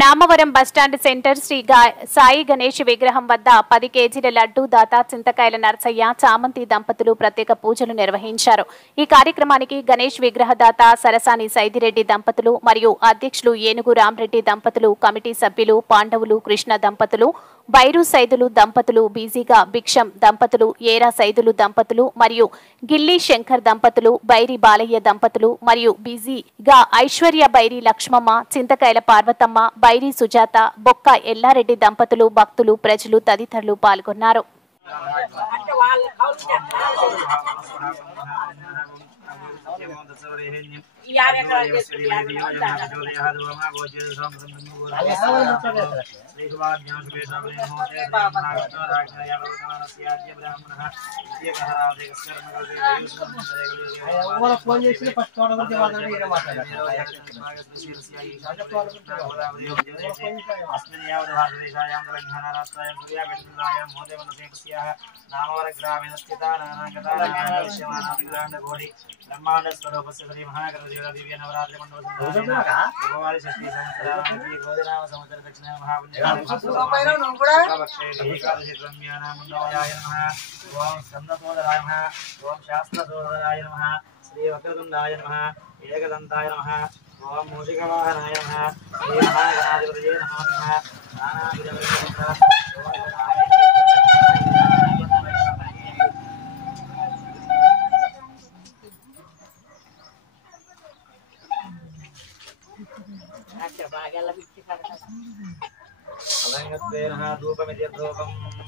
Namavaram bus stand centre Shri Sai Ganesh విగ్రహం వద్ద 10 కేజీల లడ్డూ దాత చింతకాయల నర్సయ్య చామంతి దంపతులు ప్రత్యేక పూజలు నిర్వహించారు। ఈ కార్యక్రమానికి గణేష్ విగ్రహదాత సరసాని సైదిరెడ్డి దంపతులు మరియు అధ్యక్షులు ఏనుగు రామరెడ్డి దంపతులు, కమిటీ సభ్యులు పాండవులు కృష్ణ దంపతులు, బైరు సైదులు దంపతులు, బీజీగా భిక్షం దంపతులు, ఏరా సైదులు దంపతులు మరియు గిల్లి శంకర్ దంపతులు, బైరి బాలయ్య దంపతులు మరియు బీజీగా ఐశ్వర్య బైరి లక్ష్మమ్మ, చింతకాయల పార్వతమ్మ, బైరి సుజాత, బొక్క ఎల్లారెడ్డి దంపతులు, భక్తులు, ప్రజలు తదితరులు పాల్గొన్నారు। ब्रह्मांड स्वरूप से श्री महागणदेव दिव्य नवरात्रि मंडल भगवान षष्ठी सहस्रावती गोदनाम समुद्र दक्षिण महापुण्यकालज्ञानाय नमः। ओम स्कंदसोदराय नमः। ओम शास्त्रसोदराय नमः। श्री वक्रतुंडाय नमः। एकदंताय नमः। ओम मूषिकवाहनाय नमः। श्री महागणाधिपतये नमः।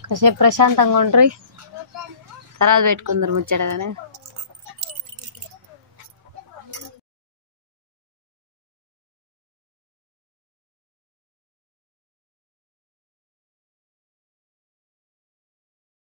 కాసేపు ప్రశాంతంగా ఉండ్రి, తర్వాత పెట్టుకుందరు ముచ్చటగానే।